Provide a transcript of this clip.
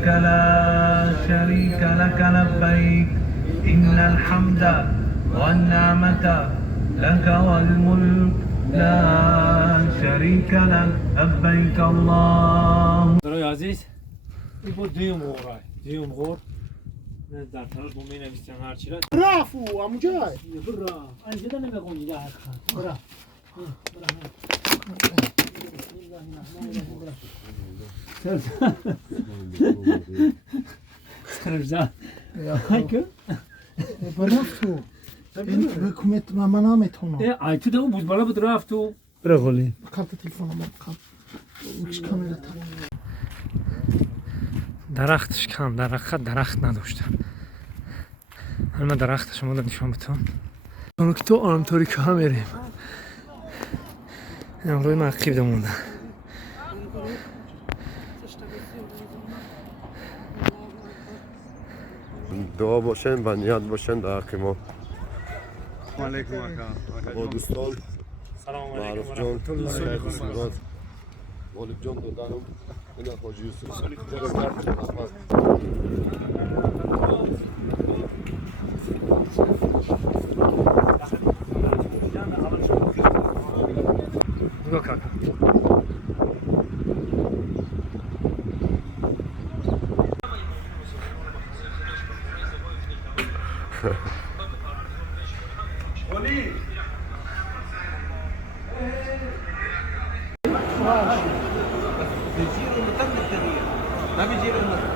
لبيك لا شريك لك لبيك إن الحمد والنعمة لك والملك لا شريك لك لبيك الله. برای عزیز این بود دیوم غور من در طرف می نویسم هرچی را رافو امجای برا اینجا نمیگم اینجا هر خان برا سرزا هایکه برافو این حکومت من نمیتونه ای تو دو بود بالا بود رفت تو برا قولی کارت تلفنم کام میش کامل درختش کم درخت نداشته من درختش رو نشون بدم اون که تو آنطوری که هم میریم امروز من عقیب دمونده دعا باشن و نیت باشن در حق ما. سلام علیکم با دوستان سلام معروف علیکم جان شیخ سیرات غالب جان دادنم اینا حاجی یوسف بگو کاکا بيجيله متم التغيير ما بيجيله